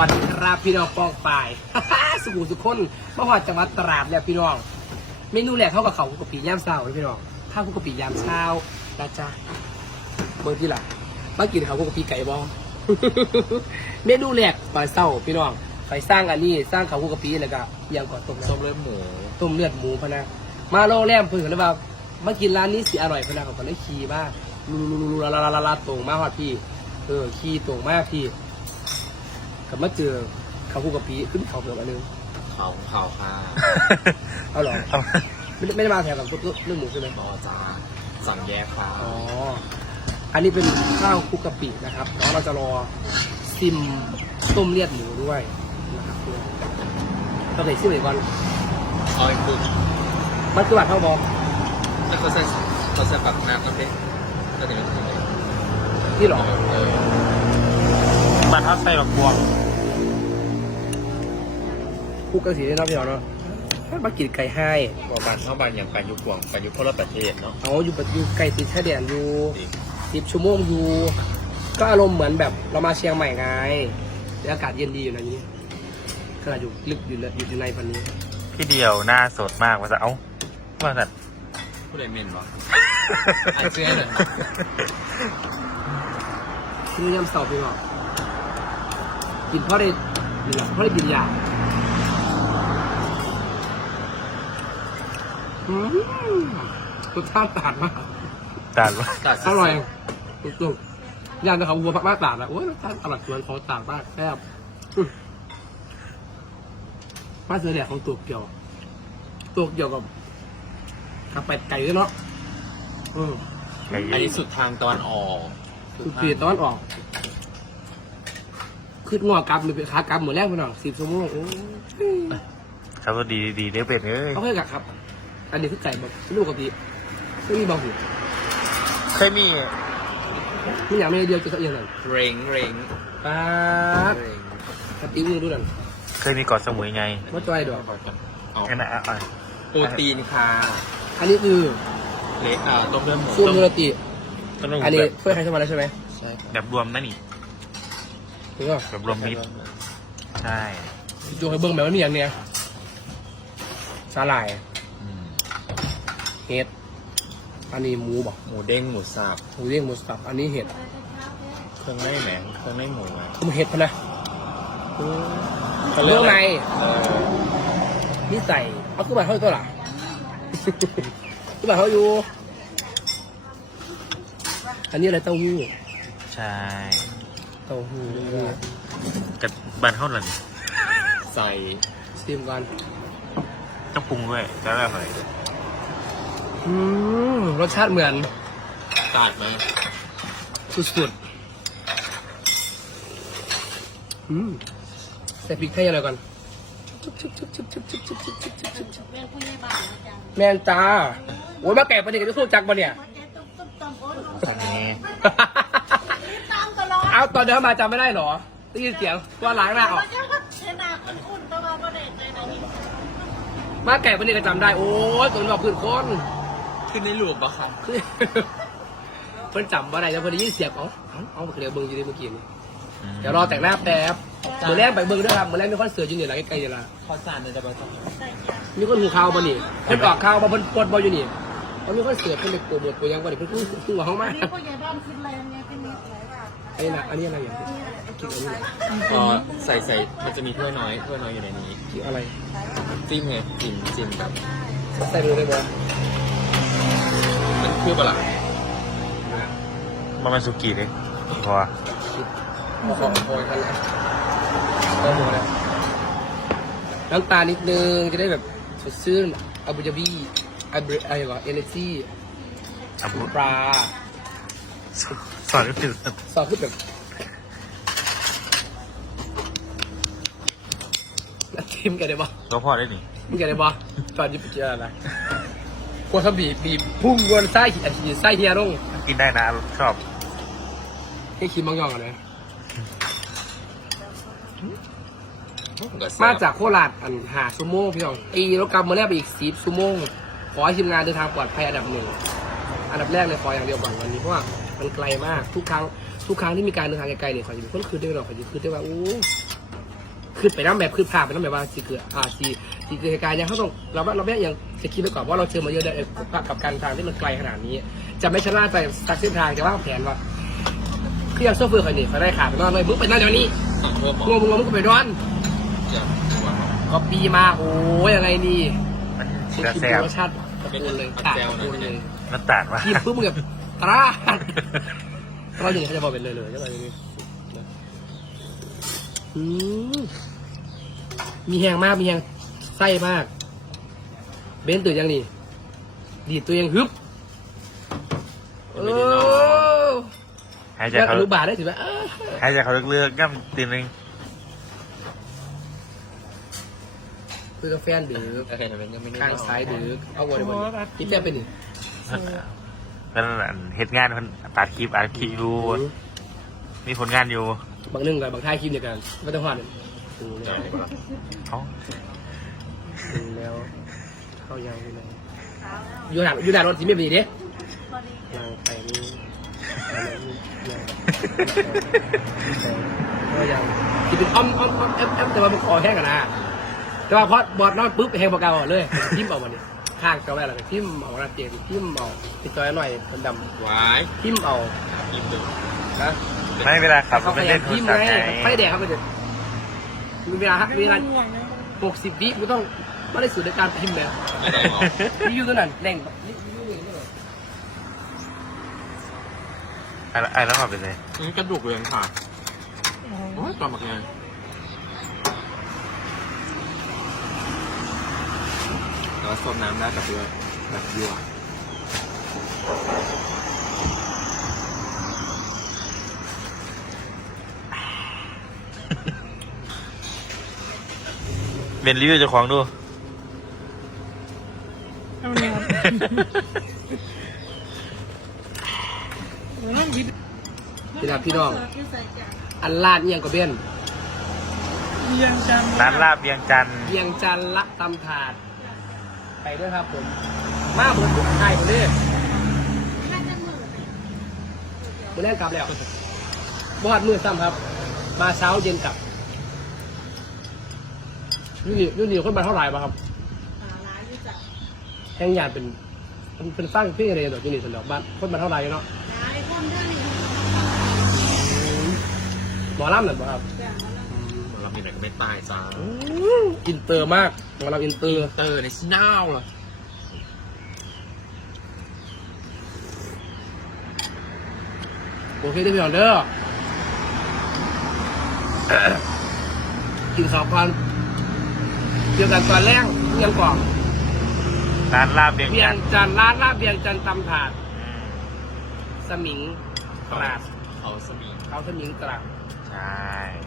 วัสดีครับพี่น้องปองปาย สุขุมสุขคนเมื่อวานจังหวัดตราดแล้วพี่น้อง เมนูแรกเข้ากับเขาวคุกกะปิย่ามเช้าเลยพี่น้องข้าวคุกกะปิยามเช้านะจ๊ะเบอร์ที่หละมากินข้าวคุกกะปิไก่บองเมนูแรกปลาเศร้าพี่น้องไปสร้างอันนี้สร้างข้าวคุกกะปิแล้วก็เอียังก่อนต้มส้น้ำมเลือดหมูต้มเลือดหมูพะนะมาโรงแรมเพิ่งเลยว่ามากินร้านนี้สิอร่อยพะนะเขาก็เลยขี่มาลูลูลูลาลาลาลาตรงมาฮอดพี่เออขี่ตรงมากพี่ กลับมาเจอเขาคู่กับพี่ขึ้นเขาเกือบอันนึง เขาเขาค่ะเอาเหรอไม่ได้ไม่ได้มาแถวกับเรื่องหมูใช่ไหมบอจาสั่งแยกค่ะอ๋อ อันนี้เป็นข้าวคลุกกะปินะครับแล้วเราจะรอซิมต้มเลือดหมูด้วยนะครับเราใส่ซิมอีกวันเอาไอ้คือมันคือบัตรเท่าบอถ้าเขาใส่เขาใส่ปักน้ำน้ำเด็กก็ถึงจะถึงเลยที่หรอเออ บัตรทับใส่แบบบวงคลุกกะสีได้เนาะพี่หรอเนาะมากินไก่ให้บอกบานเข้าบานอย่างการยุกวงการยุคคนลประเทศเนาะเอาอยู่ปัจจุไก่ติดชายแดนอยู่จริงสิบชั่วโมงอยู่ ก็อารมณ์เหมือนแบบเรามาเชียงใหม่ไงแล้วอากาศเย็นดีอยู่นะนี้ขนาดอยู่ลึกอยู่เลยอยู่ในพันนี้ พี่เดียวหน้าสดมากว่าจะเอ้าว่าแต่ผู้ใดเมนวะอ่านเสื้เลยที่นี่ย่ำเสาพี่บอก กินเพราะได้นี่แหละเพราะได้กินยาอืมรสชาติต่างมากจานว่าตัดอร่อยสุดๆย่างแต่เขาวัวมากๆต่างนะโอ้ยรสชาติอร่อยสวนเขาต่างมากแซ่บอืมมาเสือแดดของตัวเกี่ยว ตัวเกี่ยวกับกับเป็ดไก่ด้วยเนาะอืมไก่อันนี้สุดทางตะวันออกคือปีตอนออก ขึ้นงอกลับหรือเป็นขากลับเหมือนแรกไปหน่อยสิบชั่วโมงโอ้ยครับว่าดีดีเด้อเป็ดเอ้ยเขาเคยกักครับ อันนี้คือไก่แบบลูกปกติไม่มีบางหูเคยมีไม่อยากไม่ได้เดียวจะเอียงนั่นเร่งเร่งป๊าดเร่งสติมือดูนั่นเคยมีเกาะสมุยไงว่าจอยดอกเอาอันนั้นอะอะโปรตีนค่ะอันนี้คือเล็กอ่าต้มเลือดหมูซูมต้มมูรติต้นลูกอันนี้แบบเพื่อใครเข้ามาแล้วใช่ไหมใช่ค่ะแบบรวมนั่นนี่ ถูกป่ะแบบรวมมิตร ใช่พี่โจให้เบิ้งแบบว่ามีอย่างเนี้ยสาหร่ายอืมเห็ดอันนี้หมูบอกหมูเด้งหมูสับหมูเรียงหมูสับอันนี้เห็ดเครื่องในแหนเครื่องในหมูอะหมูเห็ดพะนะเรื่องในเออนี่ใส่เอาขึ้นมาเท่าตัวล่ะ ขึ้นมาเขาอยู่ อันนี้อะไรเต้าหู้ใช่ ต้าหู้กับบานเท่าไหร่ใส่ซิมก่อนต้องปรุงด้วยแล้วอะไรอืมรสชาติเหมือนตาดไหมสุดๆอืมใส่พริกไทยอะไรก่อนแม่นตาโอ้ยมาแก่ประเด็นกันทุกจักรปะเนี่ย เอาตอนเดินมาจำไม่ได้เหรอได้ยินเสียงว่าล้างหน้าออกมันจะเสียหน้าคุณคุณตัวมาประเด็นใจไหนนี่มาแก่ประเด็นก็จำได้ โอ้ยตัวมันบอกพื้นคนขึ้นในหลูปปะคะเพิ่นจำว่าอะไรแล้วเพิ่นได้ยินเสียงเอ๋อเอาเอาเดี๋ยวเบิ่งอยู่ในเมื่อกี้นี่อืมเดี๋ยวรอแต่งหน้าแป๊บเมื่อแรกไปเบิ่งด้วยครับเมื่อแรกมีคอนเสิร์ตอยู่นี่หลังใกล้ๆนี่ละขอจานในจะไปสักใส่ยามีคนหูข่าวบ่นี่เพิ่นออกข่าวบ่เพิ่นปวดบ่อยู่นี่เขามีคอนเสิร์ตเพิ่นเลยโปรโมทโปรยังบ่นี่เพิ่นพูดพูดกับเฮามานี่ผู้ใหญ่บ้านขึ้นแรงไงขึ้นนิดไหนล่ะ อันนี้นะอันนี้อะไรอย่างคิดอันนี้นะอ๋อใส่ใส่มันจะมีถ้วยน้อยถ้วยน้อยอยู่ในนี้คิดอะไรจิ้มไงจิ้มจิ้มแบบใส่มือได้บ่มันคือปะล่ะมันเป็นสุกี้เลยพอคิดบ่ขอโอยกันละก็หมดแล้วน้ำตาลนิดนึงจะได้แบบสดชื่นอาบูจาบีอาบูอะไรวะเอเนจีอาบุปลา สอนก็คือซอสคือแบบแล้วทิมกันได้ปะก็พอได้นี่มึงกันได้ปะตอนนี้ไปเจออะไรกลัวเขาบีบบีบพุ่งวนไส้ขีดขีดไส้เฮียลงกินได้นะชอบให้คิดบางอย่างกันเลยก็แซ่บมาจากโคราชอันหาซูโม่พี่น้องตีรถกลับมาแล้วไปอีกสิบซูโม่ขอให้ทีมงานเดินทางปลอดภัยอันดับหนึ่ง อันดับแรกเลยขออย่างเดียวก่อนวันนี้เพราะว่ามันไกลมากทุกครั้งทุกครั้งที่มีการเดินทางไกลๆเนี่ยขอจะเป็นคนคืนได้หรอกขอจะคืนได้ว่าโอ้ขึ้นไปน้ำแบบขึ้นภาพไปน้ำแบบว่าสิเกิดอ่าสิสิเกิดเหตุการณ์ยังเขาต้องเราว่าเราไม่ยังจะคิดไปก่อนว่าเราเจอมาเยอะเลยกับการทางที่มันไกลขนาดนี้ จะไม่ชะล่าใจสักเส้นทางจะว่างแผนว่าเครื่องโซเฟอร์คนนี้เขาได้ขาดไปนอนเลยมึงไปนั่นเดี๋ยวนี้สั่งเพิ่มหมองงงงงมึงก็ไปนอนจะว่าก็ปีมาโอ้ยยังไงดีมันชิกระมแซดูบรสชาติตะโกนเลยขาดตะโกนเลย มันตาดว่ะกินปุ๊บมึงแบบตราดเราอย่างนี้เขาจะบอกเป็นเลยเลยใช่ไหมนี่อืมมีแหงมากมีแหงไส้มาก เบนตื่นยังนี่ดีดตัวยังฮึบเออหายใจแล้วเขาอนุบาลได้ถือว่าเออหายใจเขาเลือกๆย่ำตีนึงคุยกับแฟนดื้อโอเคแต่เป็นยังไม่ได้ข้างซ้ายดื้อเอาวันวันกินแฟนเป็นหนึ่ง เป็นเหตุงานมันตัดคลิปอัดคลิปดูมีผลงานอยู่บางหนึ่งกับบางท้ายคลิปเดียวกันไม่ต้องหอดดูแล้วเขาดูแล้วเข้ายาวอยู่ไหนอยู่หน้าอยู่หน้ารถสิไม่เป็นดีเด้พอดีนางไปนี่อะไรนี่ยังก็ยังที่เป็นอ้อมอ้อมอ้อมแอมแอมแต่ว่ามันคอแห้งกันนะแต่ว่าพอบอดนอนปุ๊บแห้งปากกาออกเลยทิมออกมาเนี่ย ข้างก็ไว้อะไรทิมออกมาเตียงทิมออกติดจอยหน่อยมันดวายำทิมเอากินดึกนะไม่เวลาขับรเขาถขไปยัเล่นนโทรทิมศัพไงท์ไงไม่ได้แดกครับมันจะมีเวลาครับเวลาหกสิบวิมันต้องไม่ได้สูตรในการพิมพ์เลยไม่ได้หรอกรีวิวตัวนั้นแรงแบบรีวิวอย่างนี้เลยอะไรอะไรแล้วขับไปเลยอืมกระดูกเรือนค่ะโอ้ยตอนบักงาน แล้วซดน้ำได้กับเรือแบบยั่วเป็นรีวิวเจ้าของดูพี่รับพี่น้องที่ใส่จานอันลาดเอียงกับเบนร้านลาบเบียงจันทร์เอียงจันทร์ละตำถาด ไปด้วยครับผมมาบนทุกไทยคนนี้น่าจะมือไหมมือแรกกลับแล้วบอดมือซ้ำครับ มาเช้าเย็นกลับยูนิยูนิคนมาเท่าไหร่ป่ะครับหาร้านที่จัดแห่งยานเป็นเป็นเป็นสร้างเพื่ออะไรดอกยูนิสนดอกบ้านคนมาเท่าไหร่เนาะร้านคนเดินนี่หมอลำหน่อยป่ะครับ แบบนั้น นะเรามีอะไรก็ไม่ตายจ้าอินเตอร์มากหมอลำอินเตอร์เตอร์ในสนาวเหรอโอเคได้พี่น้องเด้อกินข้าวก่อนเจอกันตอนแรกเยังก่อนร้านลาบเบียงเบียจังนทร์จันทร์ร้านลาบเบียงจันทร์ตำถาดอืมสมิงตราดเขาสมีเขาสมิงตราดใช่